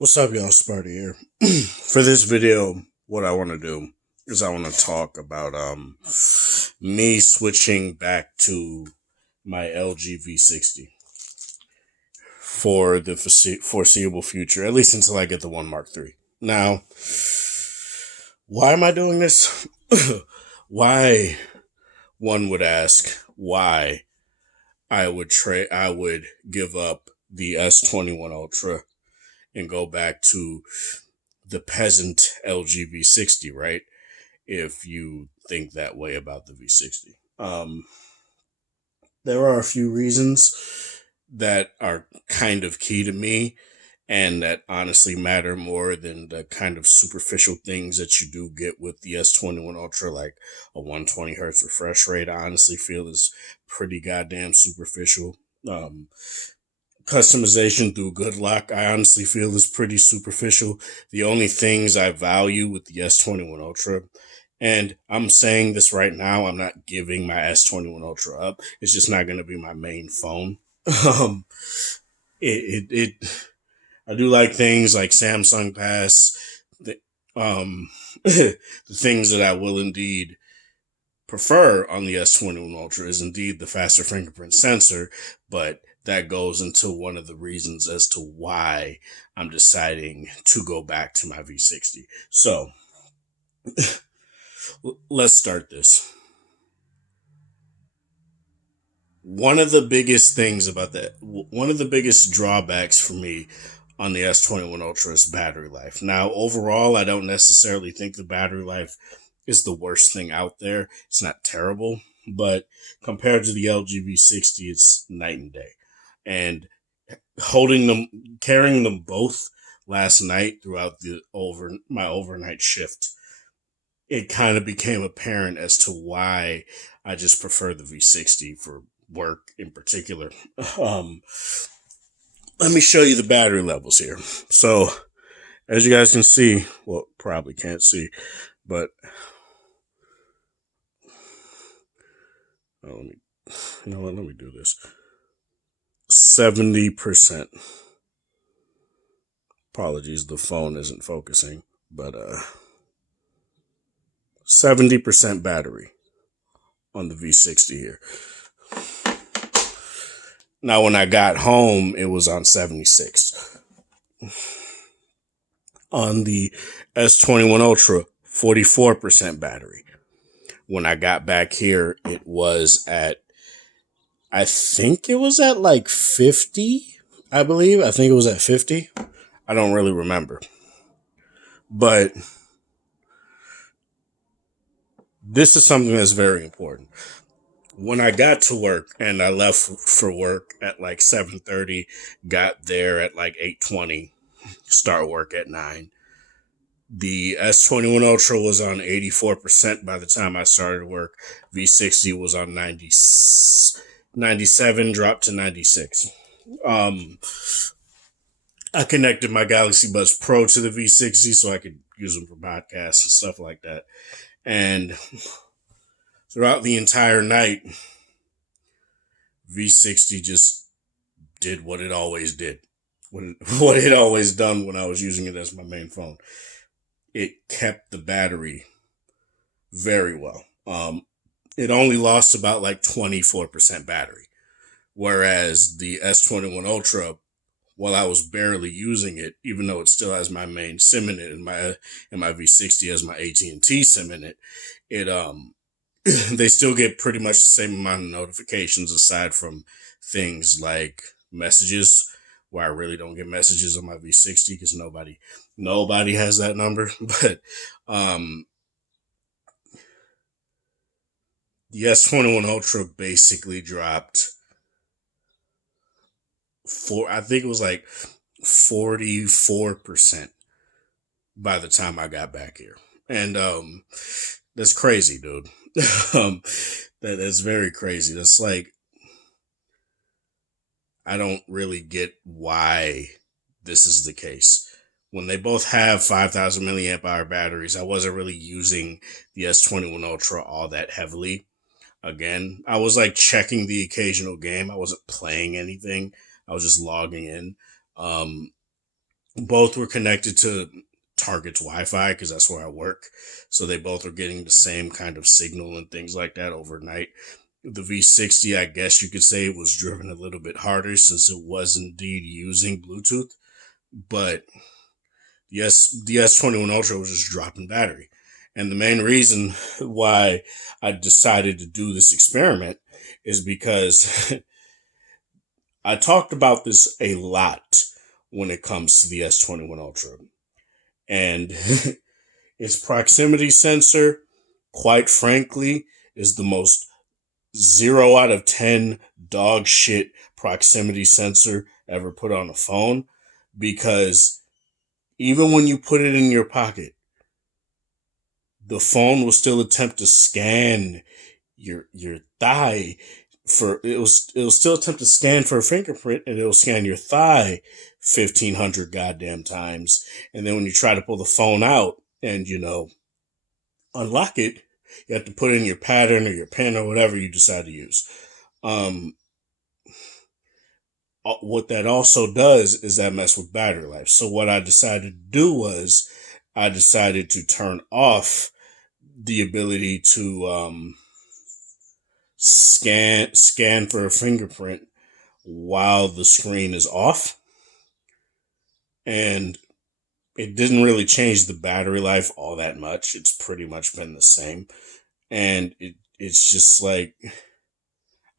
What's up, y'all? Smarty here. For this video, what I want to do is I want to talk about me switching back to my LG V60 for the foreseeable future, at least until I get the One Mark III. Now, why am I doing this? Why, one would ask, why I would give up the S21 Ultra and go back to the peasant LG V60, right? If you think that way about the V60. There are a few reasons that are kind of key to me and that honestly matter more than the kind of superficial things that you do get with the S21 Ultra, like a 120 hertz refresh rate. I honestly feel is pretty goddamn superficial. Um, Customization through good luck, I honestly feel is pretty superficial. The only things I value with the S21 Ultra, and I'm saying this right now, I'm not giving my S21 Ultra up. It's just not going to be my main phone. um, I do like things like Samsung Pass, the, the things that I will indeed prefer on the S21 Ultra is indeed the faster fingerprint sensor, but that goes into one of the reasons as to why I'm deciding to go back to my V60. So let's start this. One of the biggest things about that, one of the biggest drawbacks for me on the S21 Ultra is battery life. Now, overall, I don't necessarily think the battery life is the worst thing out there. It's not terrible, but compared to the LG V60, it's night and day. And carrying them both last night throughout my overnight shift, it kind of became apparent as to why I just prefer the V60 for work in particular. Um, Let me show you the battery levels here. So, as you guys can see, well, probably can't see, but let me, you know what? Let me do this. 70%. Apologies, the phone isn't focusing, but 70% battery on the V60 here. Now, when I got home, it was on 76. On the S21 Ultra, 44% battery. When I got back here, it was at, I think it was at like 50, I believe. I think it was at 50. I don't really remember. But this is something that's very important. When I got to work and I left for work at like 7:30, got there at like 8:20, start work at 9. The S21 Ultra was on 84% by the time I started work. V60 was on 97, dropped to 96. I connected my Galaxy Buds Pro to the V60 so I could use them for podcasts and stuff like that. And throughout the entire night, V60 just did what it always did. What it always done when I was using it as my main phone. It kept the battery very well. It only lost about like 24% battery. Whereas the S21 Ultra, while I was barely using it, even though it still has my main SIM in it and my V60 has my AT&T SIM in it, it they still get pretty much the same amount of notifications aside from things like messages, where I really don't get messages on my V60 because nobody has that number. But the S21 Ultra basically dropped I think it was like 44% by the time I got back here. And that's crazy, dude. That's very crazy. That's like, I don't really get why this is the case. When they both have 5,000 milliamp hour batteries, I wasn't really using the S21 Ultra all that heavily. Again, I was like checking the occasional game. I wasn't playing anything. I was just logging in. Both were connected to Target's Wi-Fi because that's where I work. So they both are getting the same kind of signal and things like that overnight. The V60, I guess you could say, it was driven a little bit harder since it was indeed using Bluetooth. But the S21 Ultra was just dropping battery. And the main reason why I decided to do this experiment is because I talked about this a lot when it comes to the S21 Ultra. And its proximity sensor, quite frankly, is the most 0 out of 10 dog shit proximity sensor ever put on a phone, because even when you put it in your pocket, the phone will still attempt to scan your thigh for it'll still attempt to scan for a fingerprint, and it'll scan your thigh 1,500 goddamn times. And then when you try to pull the phone out and unlock it, you have to put in your pattern or your pin or whatever you decide to use. What that also does is that mess with battery life. So what I decided to do was I decided to turn off the ability to scan for a fingerprint while the screen is off, and it didn't really change the battery life all that much. It's pretty much been the same, and it's just like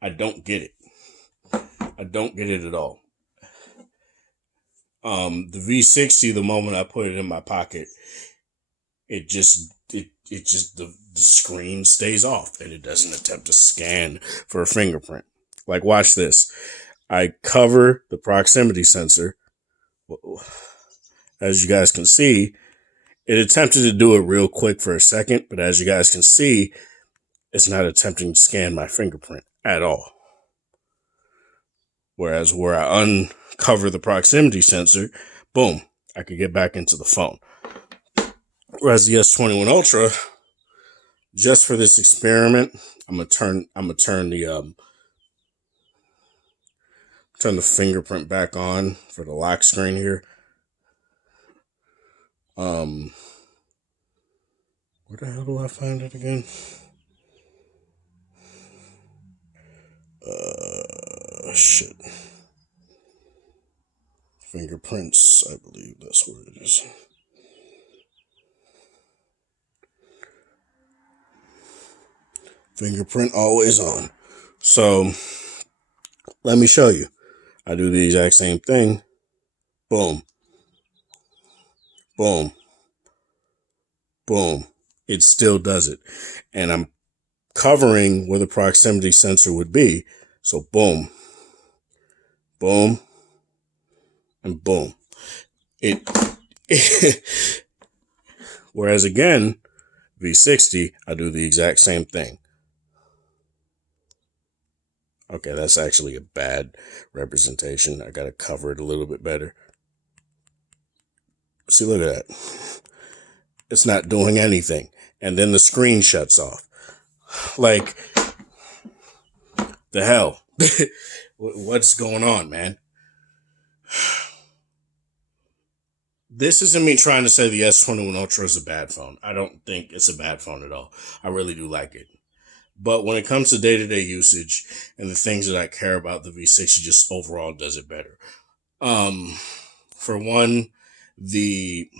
I don't get it. I don't get it at all. The V60, the moment I put it in my pocket, it just the screen stays off and it doesn't attempt to scan for a fingerprint. Like, watch this. I cover the proximity sensor. As you guys can see, it attempted to do it real quick for a second, but as you guys can see, it's not attempting to scan my fingerprint at all. Whereas where I uncover the proximity sensor, boom, I could get back into the phone. Whereas the S21 Ultra, just for this experiment, I'm gonna turn the fingerprint back on for the lock screen here. Where the hell do I find it again? Shit. Fingerprints, I believe that's where it is. Fingerprint always on. So, let me show you. I do the exact same thing. Boom. Boom. Boom. It still does it. And I'm covering where the proximity sensor would be. So boom. Boom. And boom. Whereas again, V60, I do the exact same thing. Okay, that's actually a bad representation. I gotta cover it a little bit better. See, look at that. It's not doing anything. And then the screen shuts off. Like, the hell? What's going on, man? This isn't me trying to say the S21 Ultra is a bad phone. I don't think it's a bad phone at all. I really do like it. But when it comes to day-to-day usage and the things that I care about, the V60 just overall does it better. For one, the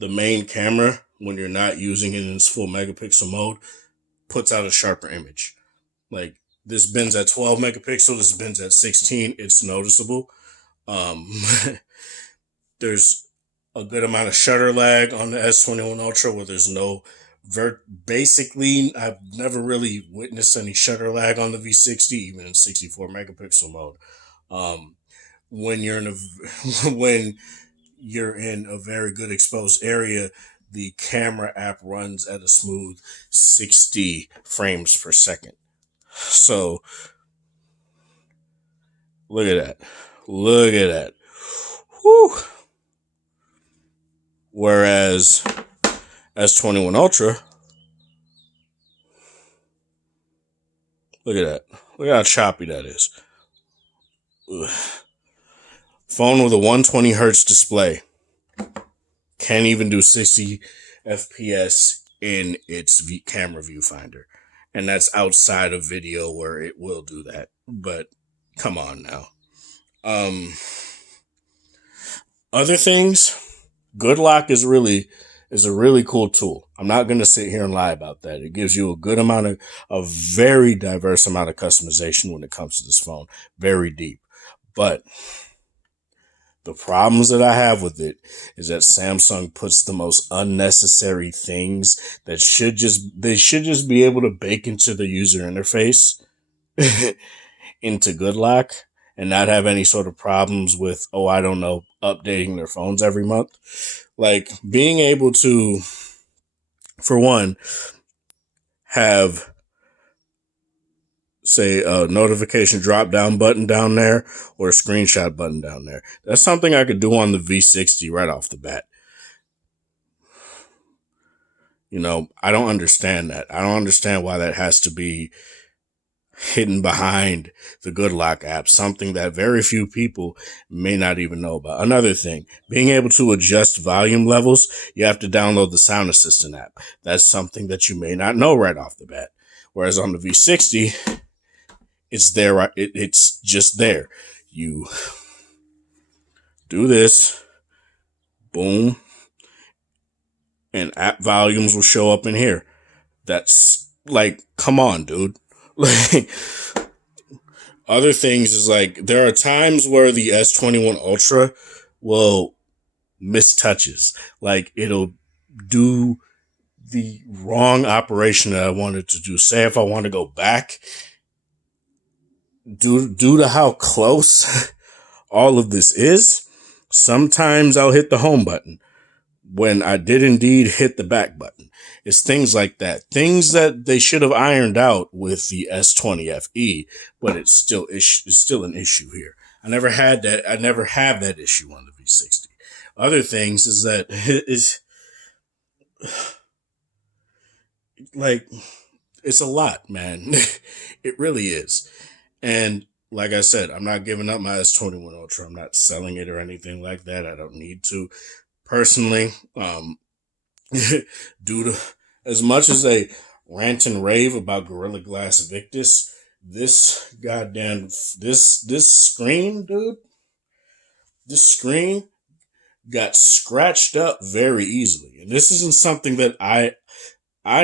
main camera, when you're not using it in its full megapixel mode, puts out a sharper image. Like, this bin's at 12 megapixel, this bin's at 16. It's noticeable. There's a good amount of shutter lag on the S21 Ultra where there's no basically, I've never really witnessed any shutter lag on the V60, even in 64 megapixel mode. When you're in a very good exposed area, the camera app runs at a smooth 60 frames per second. So look at that. Look at that. Whew. Whereas S21 Ultra, look at that. Look how choppy that is. Phone with a 120 hertz display. Can't even do 60 FPS in its camera viewfinder. And that's outside of video where it will do that. But come on now. Other things, Good Lock is a really cool tool. I'm not going to sit here and lie about that. It gives you a good amount of a very diverse amount of customization when it comes to this phone. Very deep. But the problems that I have with it is that Samsung puts the most unnecessary things that they should just be able to bake into the user interface into Good Lock and not have any sort of problems with, I don't know, updating their phones every month. Like being able to, for one, have say a notification drop down button down there or a screenshot button down there. That's something I could do on the V60 right off the bat. I don't understand that. I don't understand why that has to be hidden behind the Good Lock app, something that very few people may not even know about. Another thing, being able to adjust volume levels, you have to download the Sound Assistant app. That's something that you may not know right off the bat. Whereas on the V60, it's there. It's just there. You do this, boom, and app volumes will show up in here. That's like, come on, dude. Like, other things is like, there are times where the S21 Ultra will miss touches. Like, it'll do the wrong operation that I wanted to do. Say if I want to go back, due to how close all of this is, sometimes I'll hit the home button when I did indeed hit the back button. It's things like that. Things that they should have ironed out with the S20 FE, but it's still an issue here. I never had that. I never have that issue on the V60. Other things is that it's like, it's a lot, man. It really is. And like I said, I'm not giving up my S21 Ultra. I'm not selling it or anything like that. I don't need to. Personally, due to as much as they rant and rave about Gorilla Glass Victus, this screen, dude, this screen got scratched up very easily. And this isn't something that I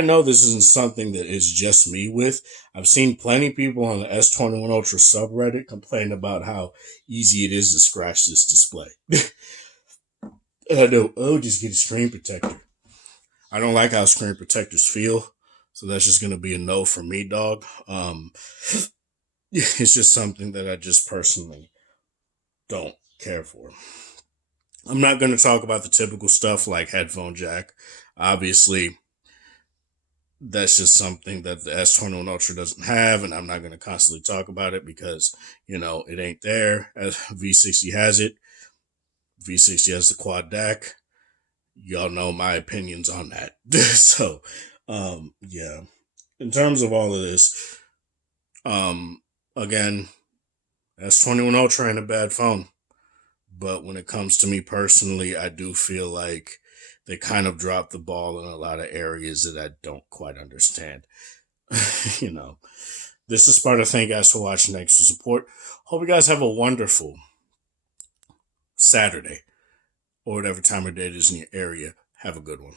know this isn't something that is just me with. I've seen plenty of people on the S21 Ultra subreddit complain about how easy it is to scratch this display. And I know, just get a screen protector. I don't like how screen protectors feel. So that's just going to be a no for me, dog. It's just something that I just personally don't care for. I'm not going to talk about the typical stuff like headphone jack. Obviously, that's just something that the S21 Ultra doesn't have, and I'm not going to constantly talk about it because, it ain't there. As V60 has it. V60 has the quad DAC. Y'all know my opinions on that. So, yeah. In terms of all of this, again, S21 Ultra ain't a bad phone. But when it comes to me personally, I do feel like they kind of dropped the ball in a lot of areas that I don't quite understand. This is Sparta. Thank you guys for watching. Thanks for support. Hope you guys have a wonderful Saturday or whatever time of day it is in your area. Have a good one.